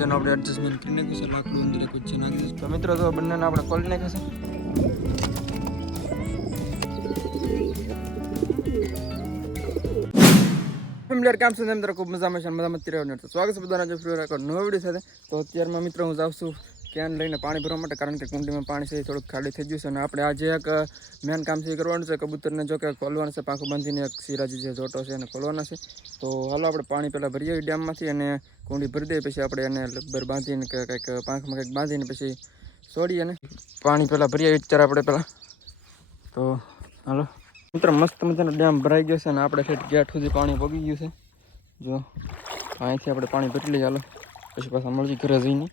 જેનો આપણે એડજસ્ટમેન્ટ કરી નાખ્યું છે. લાકડું અંદર એક વચ્ચે નાખી દઈશું. તો મિત્રો તો બંનેને આપણે ખોલી નાખ્યા છે. ફેમિલિયર કામ છે અંદર ખૂબ મજામાં છે, મજામાં રહેવાનું. તો સ્વાગત છે બધાના જો ફ્રી રેકોર્ડ નવો વિડીયો સાથે. તો અત્યારમાં મિત્રો હું જાઉં છું કેન લઈને પાણી ભરવા માટે, કારણ કે કુંડીમાં પાણી છે થોડુંક ખાલી થઈ ગયું છે. અને આપણે આજે એક મેન કામ છે કરવાનું છે. કબૂતરને જો કે ખોલવાનું છે, પાંખું બાંધીને એક સિરાજી જે જોટો છે એને ખોલવાના છે. તો હાલો આપણે પાણી પહેલાં ભરીએ ડેમમાંથી, અને કુંડી ભરી દઈએ. પછી આપણે એને લબ્બર બાંધીને કે કંઈક પાંખમાં કંઈક બાંધીને પછી છોડીએ ને પાણી પહેલાં ભરીએ અત્યારે આપણે પહેલાં. તો હાલો મિત્રો, મસ્ત મજાનો ડેમ ભરાઈ ગયો છે અને આપણે ઠેઠ ગેટ સુધી પાણી પગી ગયું છે. જો અહીંથી આપણે પાણી ભરી લઈએ. હાલો પછી પાછા મળીએ ઘરે જઈને.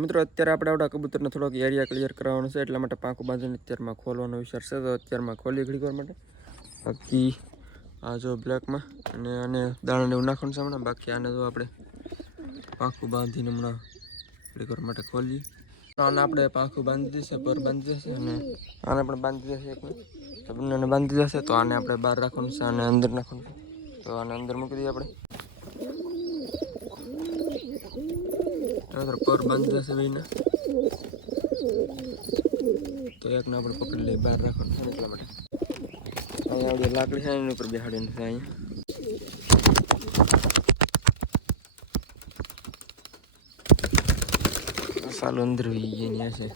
મિત્રો અત્યારે આપણે આવડા કબૂતરને થોડોક એરિયા ક્લિયર કરવાનો છે, એટલા માટે પાંખું બાંધીને અત્યારમાં ખોલવાનો વિચાર છે. તો અત્યારમાં ખોલી ઘડી વાર માટે. બાકી આ જો બ્લેકમાં અને આને દાણાને એવું નાખવાનું છે હમણાં. બાકી આને જો આપણે પાંખું બાંધીને હમણાં ઘડી વાર માટે ખોલીએ. તો આને આપણે પાંખું બાંધી દેશે, પર બાંધી દેશે, અને આને પણ બાંધી દેશે એકને. તો બંનેને બાંધી દેશે. તો આને આપણે બહાર રાખવાનું છે, આને અંદર નાખવાનું છે. તો આને અંદર મૂકી દઈએ આપણે. પર બાંધી જશે ભાઈને. તો એકને આપણે પકડી લઈએ, બહાર રાખવાનું છે એટલા માટે. અહીંયા આવડી લાકડી છે એની ઉપર બેહાડીને છે અહીંયા સાલું અંદર એની હશે.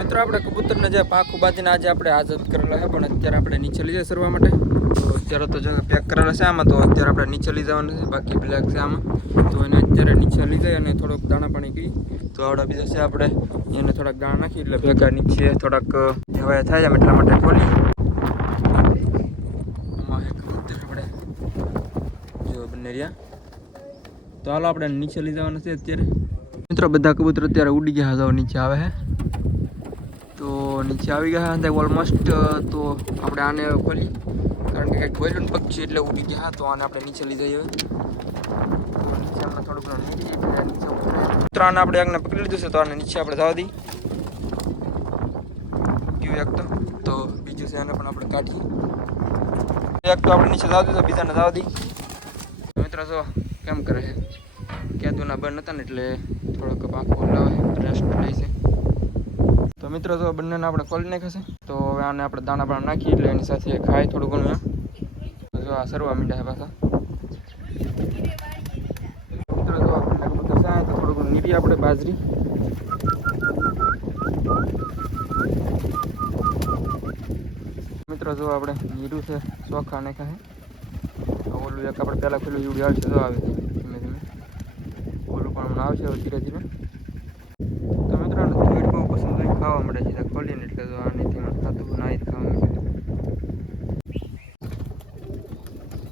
મિત્રો આપણે કબૂતરને જે પાંખું બાંધીને આજે આપણે આઝાદ કરેલા છે, પણ અત્યારે આપણે નીચે લઈ જઈએ સરવા માટે. તો અત્યારે તો જો પેક કરેલા છે આમાં, તો અત્યારે આપણે નીચે લઈ જવાનું છે. બાકી બ્લેક છે આમાં, તો એને અત્યારે નીચે લઈ જાય અને થોડોક દાણા પાણી પી. તો આવડા બીજા છે આપણે એને થોડાક દાણા નાખી એટલે ભેગા નીચે થોડાક હવાયા થાય એમ એટલા માટે ખોલી. આમાં એક કબૂતર આપણે જો બંને રહ્યા. તો હાલો આપણે નીચે લઈ જવાના છે અત્યારે. મિત્રો બધા કબૂતર અત્યારે ઉડી ગયા જાવ નીચે આવે છે. તો નીચે આવી ગયા હતા ઓલમોસ્ટ. તો આપણે આને ખોલી, કારણ કે કંઈક બોયલું પક્ષી એટલે ઉડી ગયા. તો આને આપણે નીચે લઈ જઈએ. તો નીચે હમણાં થોડું ઘણું નીકળી જાય નીચે. આને આપણે આગને પકડી લીધું છે, તો આને નીચે આપણે જવા દઈએ. ગયું એક તો બીજું છે આને પણ આપણે કાઢીએ. એક તો આપણે નીચે જવા દીધું, બીજાને જવા દઈએ. મિત્રો જો કેમ કરે છે, કેદુના બંધ હતા ને એટલે થોડોક પાંખો લાવે રેસ્ટ લે છે. તો મિત્રો જો બંનેને આપણે ખોલી નાખ્યા છે. તો હવે આને આપણે દાણા બાણા નાખીએ એટલે એની સાથે ખાય થોડું ઘણું. જો આ સરવા મીંડા પાછા. મિત્રો જો આપણને કબૂતર થાય તો થોડું ઘણું નીકળીએ આપણે બાજરી. મિત્રો જો આપણે નીરું છે ચોખા નાખ્યા છે. ઓલું એક આપણે પહેલાં ખોલું એવડી આવશે. તો આવે ધીમે ધીમે ઓલું પણ હમણાં આવશે ધીરે ધીરે. તો મિત્રો ધૂળ બહુ પસંદ હોય, ખાવા મળે છે ખોલીને એટલે તો આનેથી ખાતું નાઈ ખાવા મળે.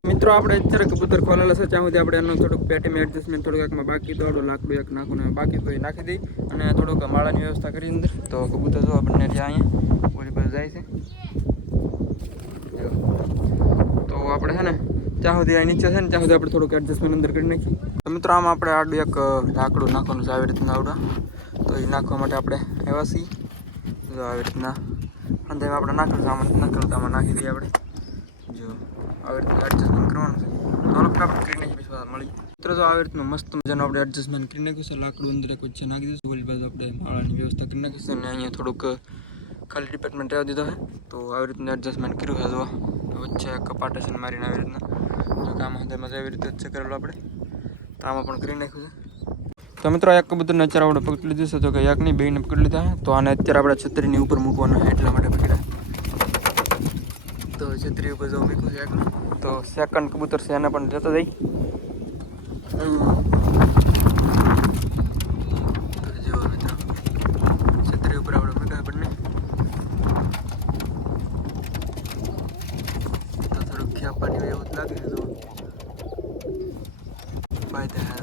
મિત્રો આપણે અત્યારે કબૂતર ખોલેલા છે, ત્યાં સુધી આપણે એનું થોડુંક પેટીમાં એડજસ્ટમેન્ટ થોડુંક એકમાં બાકી તો આવડું લાકડું એક નાખું બાકી તો એ નાખી દઈ અને થોડુંક માળાની વ્યવસ્થા કરી અંદર. તો કબૂતર જો બંને ત્યાં અહીંયા ઓલી બાજુ જાય છે. તો આપણે છે ને ત્યાં સુધી અહીં નીચે છે ને ત્યાં સુધી આપણે થોડુંક એડજસ્ટમેન્ટ અંદર કરી નાખીએ. તો મિત્રો આમાં આપણે આડું એક ઢાંકડું નાખવાનું છે આવી રીતના આવડા. તો એ નાખવા માટે આપણે આવ્યા છીએ. જો આવી રીતના અંદર આપણે નાખવાનું છે, આમાં નાખવાનું આમાં નાખી દઈએ આપણે. જો આવી રીતના એડજસ્ટમેન્ટ કરવાનું છે. તો આપણે કરી નાખીએ પછી મળી. મિત્રો જો આવી રીતનું મસ્ત મજાનું આપણે એડજસ્ટમેન્ટ કરી નાખ્યું છે. લાકડું અંદર એક વચ્ચે નાખી દઈશું. ઓલી બાજુ આપણે માળાની વ્યવસ્થા કરી નાખીશું અને અહીંયા થોડુંક ખાલી ડિપાર્ટમેન્ટ રહેવા દીધો છે. તો આવી રીતનું એડજસ્ટમેન્ટ કર્યું છે. જો વચ્ચે પાર્ટીશન મારીને આવી રીતના જો કામ હંધામાં એવી રીતે જ કરેલું આપણે. તો આમાં પણ કરી નાખ્યું છે. તો મિત્રો એક કબૂતરને અત્યારે આપણે પકડી લીધું છે. તો કે એક નહીં બેને પકડી લીધા છે. તો આને અત્યારે આપણે છત્રીની ઉપર મૂકવાના છે એટલા માટે પકડ્યા. તો છત્રી ઉપર જો મૂક્યું છે એકનું. તો સેકન્ડ કબૂતર છે એને પણ જતા જઈ. જો મિત્રો છત્રી ઉપર આપણે મૂક્યા બંને. જેવું લાગે છે તો બાય થાય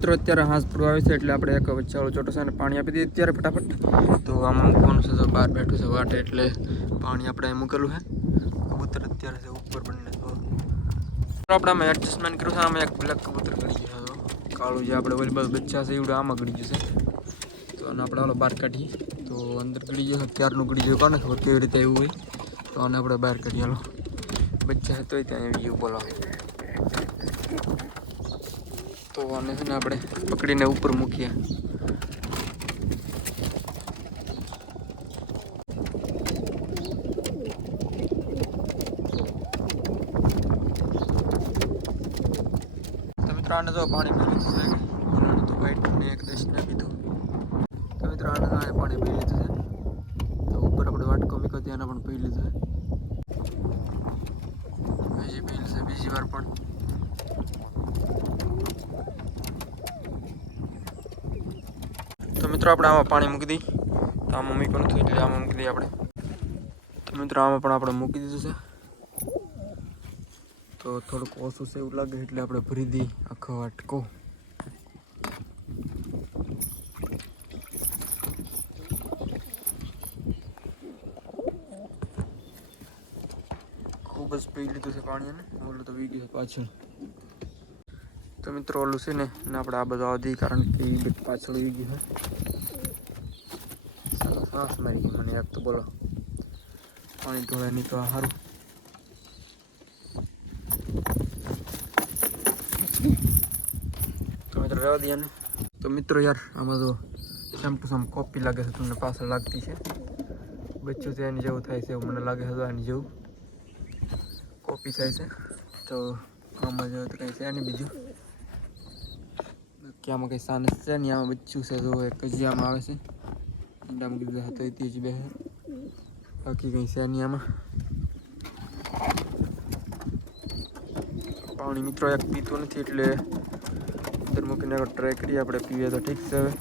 તો અત્યારે હાંસ પડવા આવે છે એટલે આપણે એક વચ્ચાળો ચોટો છે અને પાણી આપી દઈએ અત્યારે ફટાફટ. તો આમાં મૂકવાનું છે તો બહાર બેઠું છે વાટે એટલે પાણી આપણે મૂકેલું છે. કબૂતર અત્યારે છે ઉપર બંને તો આપણે આમાં એડજસ્ટમેન્ટ કર્યું છે. આમાં એક બ્લેક કબૂતર ગળી ગયું છે તો કાળું જે આપણે ઓલી બાજુ બચ્ચા છે એવડે આમાં ગળી ગયું છે. તો આને આપણે હાલો બહાર કાઢીએ. તો અંદર ગળી ગયો ક્યારનું ગળી ગયું કોને ખબર કેવી રીતે એવું હોય. તો આને આપણે બહાર કાઢીએ હાલો. બચ્ચા તોય ત્યાં આવી ગયું બોલો. તો આને છે ને આપણે પકડીને ઉપર મૂકીએ. તો મિત્રો આને જો પાણી પી લીધું છે. તો વાઈટ ને એક દસને પીધું. તો મિત્રો આને પાણી પી લીધું છે. તો ઉપર આપણે વાટકો મૂક્યો ત્યાં પણ પી લીધું છે. હજી પી લીધું બીજી વાર પણ. તો મિત્રો આપણે આમાં પાણી મૂકી દઈએ. તો આમાં મૂક્યું નથી એટલે આમાં મૂકી દઈએ આપણે. તો મિત્રો આમાં પણ આપણે મૂકી દીધું છે. તો થોડુંક ઓછું છે એવું લાગે એટલે આપણે ભરી દઈએ આખો વાટકો. ખૂબ જ પી લીધું છે પાણી ને ઓલું તો વી ગયું છે પાછળ. તો મિત્રો ઓલું છે ને આપણે આ બધું આવતી કારણ કે એ બધું પાછળ વી ગયું છે. શ્વાસ મારી ગયો મને યાદ તો બોલો પાણી ઢોળે નહીં તો સારું. તો મિત્રો રહેવા દઈએ ને. તો મિત્રો યાર આમાં તો સેમ ટુ સેમ કોપી લાગે છે તમને પાછળ લાગતી છે. બચ્ચું તો એની જેવું થાય છે એવું મને લાગે છે તો એની જેવું કોપી થાય છે. તો આમાં જેવું તો કંઈ છે નહીં બીજું કે આમાં કંઈ સાનસ છે નહીં. આમાં બચ્ચું છે તો એક જ આમાં આવે છે. ઈંડામાં કીધું હતો એ જ બે બાકી કંઈ છે નહીં આમાં. પાણી મિત્રો એક પીતું નથી એટલે અંદર મૂકીને ટ્રાય કરીએ આપણે. પીએ તો ઠીક છે. હવે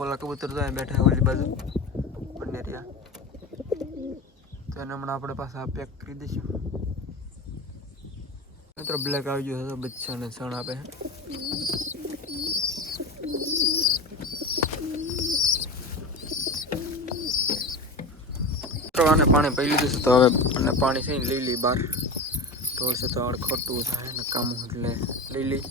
ઓલા કબૂતર તો બેઠા ઓલી બાજુ બંને રહ્યા. તો એને હમણાં આપણે પાછા પેક કરી દઈશું. મિત્રો બ્લેક આવી ગયો હતો બચ્ચાને છણ આપે. આને પાણી પી લીધું છે તો હવે અને પાણી છે લઈ લઈ બહાર. ઢોળ છે તો ખોટું થાય ને કામ એટલે લઈ લઈ.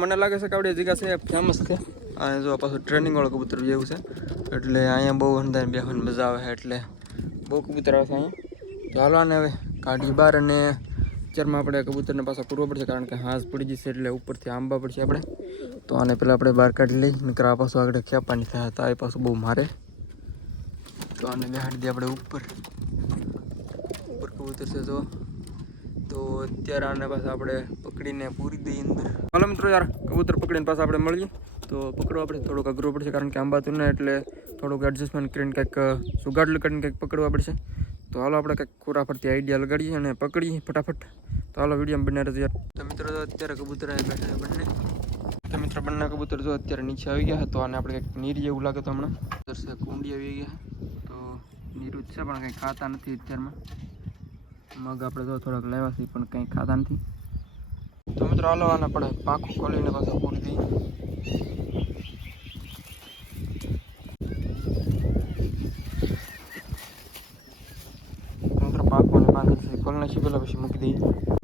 મને લાગે છે કે આપણી જગ્યા છે ફેમસ છે. અહીંયા જો પાછું ટ્રેનિંગ વાળું કબૂતર જેવું છે એટલે અહીંયા બહુ અંદર બેસવાની મજા આવે છે. એટલે બહુ કબૂતર આવે છે અહીંયા. તો હાલો ને હવે કાઢી બહાર અને અત્યારમાં આપણે કબૂતરને પાછા પૂરવો પડશે કારણ કે હાંસ પડી જશે એટલે ઉપરથી આંબા પડશે આપણે. તો આને પહેલાં આપણે બહાર કાઢી લઈ નકર આ પાછું આગળ ખેપાની થાય તો આ પાછું બહુ મારે. તો આને બેહાડી દઈએ આપણે ઉપર કબૂતર છે તો અત્યારે આને પાછા આપણે પકડીને પૂરી દઈએ અંદર. હાલો મિત્રો યાર કબૂતર પકડીને પાછા આપણે મળીએ. તો પકડવા આપણે થોડુંક અઘરું પડશે કારણ કે આંબા તું ને એટલે થોડુંક એડજસ્ટમેન્ટ કરીને કંઈક સુગાડ કરીને કંઈક પકડવા પડશે. તો હાલો આપણે કંઈક ખોરા પરથી આઈડિયા લગાડીએ અને પકડીએ ફટાફટ. તો હાલો વિડીયો બને રહેજો યાર. તો મિત્રો અત્યારે કબૂતર બેઠા બંને. તો મિત્રો બંને કબૂતર જો અત્યારે નીચે આવી ગયા તો આને આપણે કંઈક નીર જેવું લાગે તો હમણાં દર્શે કુંડી આવી ગયા. તો નીરું જ છે પણ કંઈ ખાતા નથી અત્યારમાં. મગ આપણે તો થોડાક લેવા છીએ પણ કંઈ ખાતા નથી. તો મિત્રો હાલો આને આપણે પાંખું ખોલીને પાછા પૂરી દઈએ. મિત્રો પાંખોને પાંખી ખોલી નાખી પહેલાં પછી મૂકી દઈએ.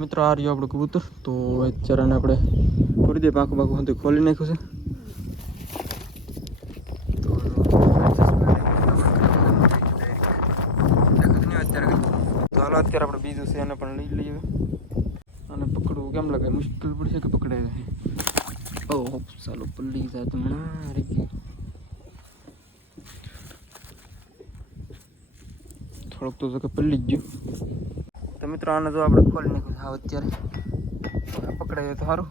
મિત્રો આ રહ્યું આપણું કબૂતર. તો અત્યારે આપણે પૂરી દઈએ પાંખું સુધી ખોલી નાખ્યું છે. અત્યારે આપણે બીજું છે એને પણ લઈ લઈએ. અને પકડવું કેમ લાગે મુશ્કેલ પડશે કે પકડાય જાય. ઓહ ચાલો પલ્લી જાય તો હમણાં પડતું તો કે પલ્લી જ ગયું. તો મિત્રો આને જો આપણે ખોલી નાખ્યું હા અત્યારે પકડાય તો સારું.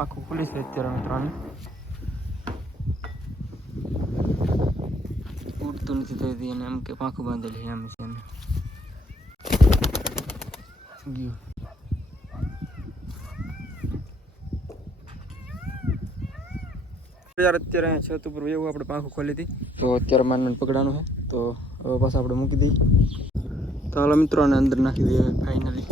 આખું ખુલી છે અત્યારે મિત્રો આને ઉડતું નથી થઈ અને એમ કે પાંખું બાંધેલી એમ છે એને ગયું. યાર અત્યારે અહીંયા છત ઉપર એવું આપણે પાંખું ખોલી હતી તો અત્યારે માનને પકડાનું છે તો હવે પાછા આપણે મૂકી દઈએ. તો હાલો મિત્રોને અંદર નાખી દઈએ ફાઇનલી.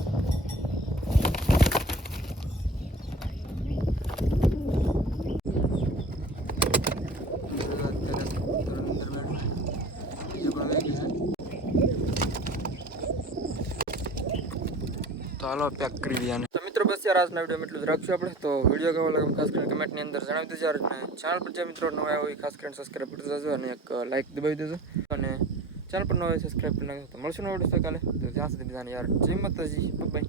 તો હાલો પેક કરી દઈએ. તો મિત્રો બસ યાર આજના વિડીયો એટલું જ રાખશું આપણે. તો વિડીયો કેવો લાગે ખાસ કરીને કમેન્ટની અંદર જણાવી દેજો. અને ચેનલ પર જે મિત્રો નવા હોય ખાસ કરીને સબસ્ક્રાઈબ કરી દેજો અને એક લાઇક દબાવી દેજો. અને ચેનલ પર નવા સબસ્ક્રાઈબ કરી નાખજો. તો મળશું નવા વિડીયો કાલે. તો ત્યાં સુધી બધાને યાર જય માતાજી, બાય.